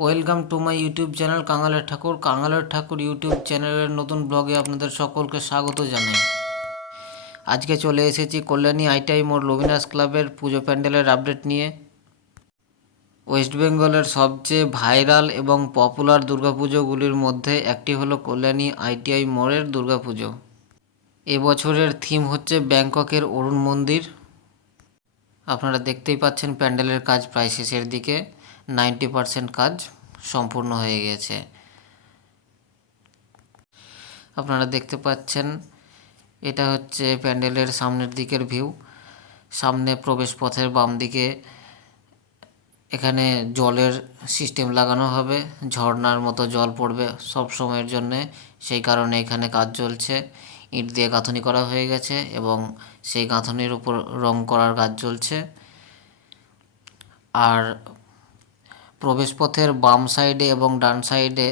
Welcome to my YouTube channel কাঙালের ঠাকুর। কাঙালের ঠাকুর ইউটিউব চ্যানেলের নতুন ব্লগে আপনাদের সকলকে স্বাগত জানাই। আজকে চলে এসেছি কল্যাণী আইটাই মোড় লবিনাস ক্লাবের পুজো প্যান্ডেলের আপডেট নিয়ে। ওয়েস্ট বেঙ্গলের সবচেয়ে ভাইরাল এবং পপুলার দুর্গাপুজোগুলির মধ্যে একটি হলো কল্যাণী আইটিআই মোড়ের দুর্গাপুজো। এবছরের থিম হচ্ছে ব্যাংককের অরুণ মন্দির। আপনারা দেখতেই পাচ্ছেন প্যান্ডেলের কাজ প্রায় শেষের দিকে। নাইনটি পারসেন্ট কাজ সম্পূর্ণ হয়ে গেছে। আপনারা দেখতে পাচ্ছেন, এটা হচ্ছে প্যান্ডেলের সামনের দিকের ভিউ। সামনে প্রবেশ পথের বাম দিকে এখানে জলের সিস্টেম লাগানো হবে, ঝর্ণার মতো জল পড়বে সব সময়ের জন্যে। সেই কারণে এখানে কাজ চলছে। ইট দিয়ে গাঁথনি করা হয়ে গেছে এবং সেই গাঁথনির উপর রং করার কাজ চলছে। আর প্রবেশপথের বাম সাইডে এবং ডান সাইডে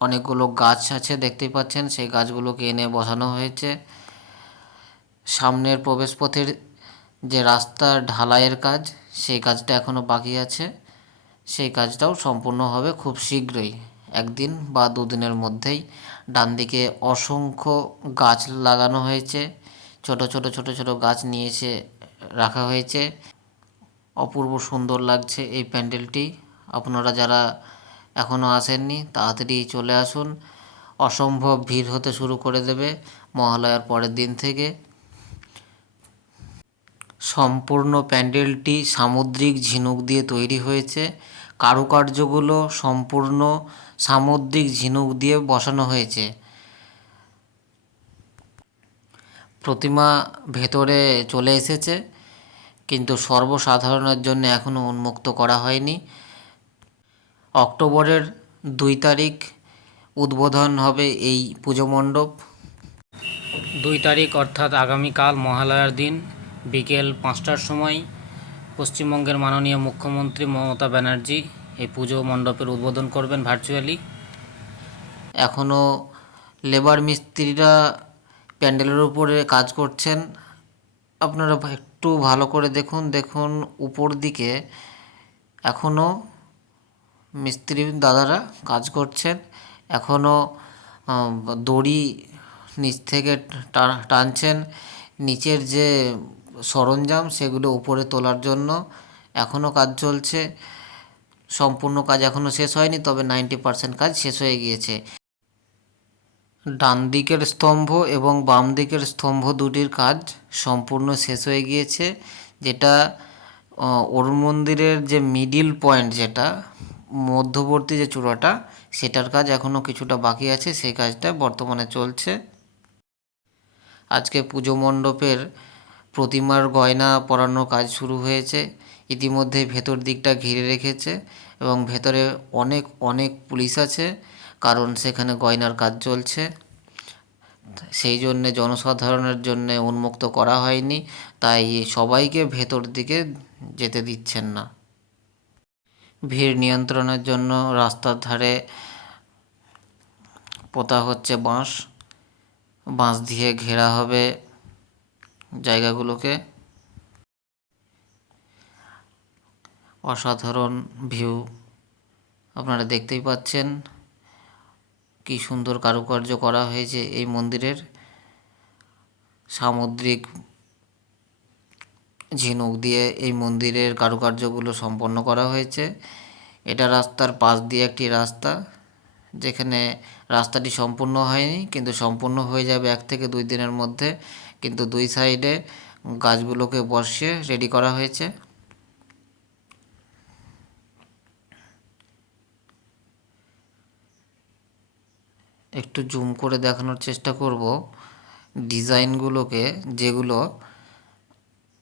অনেকগুলো গাছ আছে, দেখতেই পাচ্ছেন। সেই গাছগুলোকে এনে বসানো হয়েছে। সামনের প্রবেশপথের যে রাস্তার ঢালাইয়ের কাজ, সেই কাজটা এখনও বাকি আছে। সেই কাজটাও সম্পূর্ণ হবে খুব শীঘ্রই। একদিন বা দুদিনের মধ্যেই ডান দিকে অসংখ্য গাছ লাগানো হয়েছে। ছোট ছোট ছোট ছোট গাছ নিয়ে এসে রাখা হয়েছে। অপূর্ব সুন্দর লাগছে এই প্যান্ডেলটি। আপনারা যারা এখনও আসেননি, তাড়াতাড়ি চলে আসুন। অসম্ভব ভিড় হতে শুরু করে দেবে মহালয়ার পরের দিন থেকে। সম্পূর্ণ প্যান্ডেলটি সামুদ্রিক ঝিনুক দিয়ে তৈরি হয়েছে। কারুকার্যগুলো সম্পূর্ণ সামুদ্রিক ঝিনুক দিয়ে বসানো হয়েছে। প্রতিমা ভেতরে চলে এসেছে, কিন্তু সর্বসাধারণের জন্য এখনও উন্মুক্ত করা হয়নি। অক্টোবরের দুই তারিখ উদ্বোধন হবে এই পুজো মণ্ডপ। দুই তারিখ অর্থাৎ আগামীকাল মহালয়ার দিন বিকেল পাঁচটার সময় পশ্চিমবঙ্গের মাননীয় মুখ্যমন্ত্রী মমতা ব্যানার্জি এই পুজো মণ্ডপের উদ্বোধন করবেন ভার্চুয়ালি। এখনও লেবার মিস্ত্রিরা প্যান্ডেলের উপরে কাজ করছেন। আপনারা একটু ভালো করে দেখুন দেখুন উপর দিকে এখনও মিস্ত্রি দাদারা কাজ করছেন। এখনও দড়ি নিচ থেকে টানছেন। নিচের যে সরঞ্জাম সেগুলো উপরে তোলার জন্য এখনও কাজ চলছে। সম্পূর্ণ কাজ এখনও শেষ হয়নি, তবে নাইনটি পার্সেন্ট কাজ শেষ হয়ে গিয়েছে। ডান দিকের স্তম্ভ এবং বাম দিকের স্তম্ভ দুটির কাজ সম্পূর্ণ শেষ হয়ে গিয়েছে। যেটা অরুণ মন্দিরের যে মিডিল পয়েন্ট যেটা মধ্যবর্তী যে চূড়াটা, সেটার কাজ এখনও কিছুটা বাকি আছে, সেই কাজটা বর্তমানে চলছে। আজকে পুজো মণ্ডপের প্রতিমার গয়না পরানোর কাজ শুরু হয়েছে, ইতিমধ্যে ভেতর দিকটা ঘিরে রেখেছে এবং ভেতরে অনেক অনেক পুলিশ আছে, কারণ সেখানে গয়নার কাজ চলছে। সেই জন্যে জনসাধারণের জন্যে উন্মুক্ত করা হয়নি, তাই সবাইকে ভেতর দিকে যেতে দিচ্ছেন না। ভিড় নিয়ন্ত্রণের জন্য রাস্তার ধারে পোতা হচ্ছে বাঁশ। বাঁশ দিয়ে ঘেরা হবে জায়গাগুলোকে। অসাধারণ ভিউ আপনারা দেখতেই পাচ্ছেন কি সুন্দর কারুকার্য করা হয়েছে এই মন্দিরের। সামুদ্রিক ঝিনুক দিয়ে এই মন্দিরের কারুকার্যগুলো সম্পন্ন করা হয়েছে। এটা রাস্তার পাশ দিয়ে একটি রাস্তা, যেখানে রাস্তাটি সম্পূর্ণ হয়নি, কিন্তু সম্পূর্ণ হয়ে যাবে এক থেকে দুই দিনের মধ্যে, কিন্তু দুই সাইডে গাছগুলোকে বসিয়ে রেডি করা হয়েছে। একটু জুম করে দেখানোর চেষ্টা করব। ডিজাইনগুলোকে, যেগুলো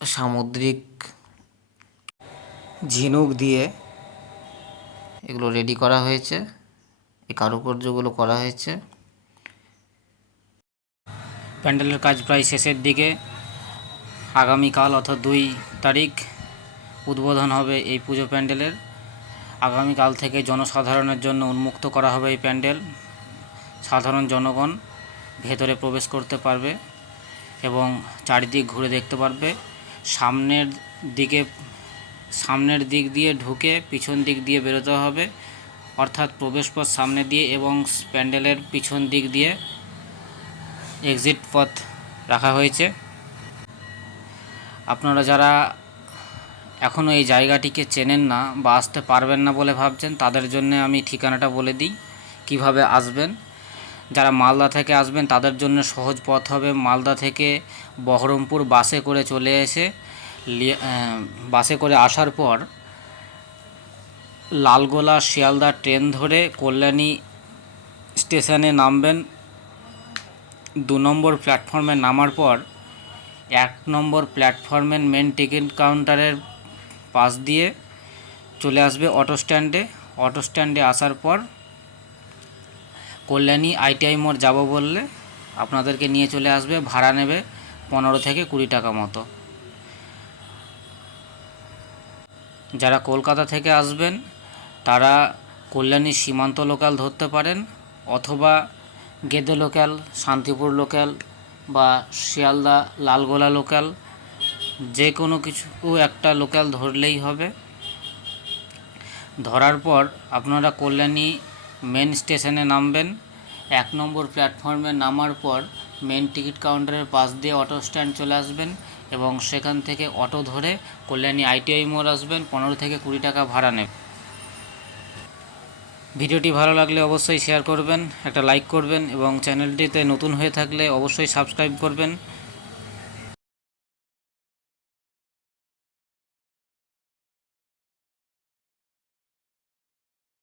সামুদ্রিক ঝিনুক দিয়ে এগুলো রেডি করা হয়েছে। এই কারুকার্যগুলো করা হয়েছে। প্যান্ডেলের কাজ প্রায় শেষের দিকে। আগামীকাল অর্থাৎ দুই তারিখ উদ্বোধন হবে এই পুজো প্যান্ডেলের। আগামীকাল থেকে জনসাধারণের জন্য উন্মুক্ত করা হবে এই প্যান্ডেল। সাধারণ জনগণ ভেতরে প্রবেশ করতে পারবে এবং চারিদিক ঘুরে দেখতে পারবে। সামনের দিকে, সামনের দিক দিয়ে ঢুকে পিছন দিক দিয়ে বেরোতে হবে। অর্থাৎ প্রবেশপথ সামনে দিয়ে এবং প্যান্ডেলের পিছন দিক দিয়ে এক্সিট পথ রাখা হয়েছে। আপনারা যারা এখনও এই জায়গাটিকে চেনেন না বা আসতে পারবেন না বলে ভাবছেন, তাদের জন্য আমি ঠিকানাটা বলে দিই। কীভাবে আসবেন? যারা মালদা থেকে আসবেন, তাদের জন্য সহজ পথ হবে। মালদা থেকে বহরমপুর বাসে করে চলে এসে বাসে করে আসার পর লালগোলা শিয়ালদা ট্রেন ধরে কল্যাণী স্টেশনে নামবেন। দু নম্বর প্ল্যাটফর্মে নামার পর এক নম্বর প্ল্যাটফর্মের মেন টিকিট কাউন্টারের পাশ দিয়ে চলে আসবে অটো স্ট্যান্ডে অটো স্ট্যান্ডে আসার পর কল্যাণী আইটিআই মোড় যাব বললে আপনাদেরকে নিয়ে চলে আসবে, ভাড়া নেবে পনেরো থেকে কুড়ি টাকা মতো। যারা কলকাতা থেকে আসবেন, তারা কল্যাণী সীমান্ত লোকাল ধরতে পারেন অথবা গেদে লোকাল, শান্তিপুর লোকাল বা শিয়ালদা, লালগোলা লোকাল, যে কোনো কিছু একটা লোকাল ধরলেই হবে। ধরার পর আপনারা কল্যাণী মেন স্টেশনে নামবেন। এক নম্বর প্ল্যাটফর্মে নামার পর মেন টিকিট কাউন্টারের পাশ দিয়ে অটো স্ট্যান্ড চলে আসবেন এবং সেখান থেকে অটো ধরে কল্যাণী আইটিআই মোড় আসবেন, পনেরো থেকে কুড়ি টাকা ভাড়া নেবে। ভিডিওটি ভালো লাগলে অবশ্যই শেয়ার করবেন, একটা লাইক করবেন এবং চ্যানেলটিতে নতুন হয়ে থাকলে অবশ্যই সাবস্ক্রাইব করবেন।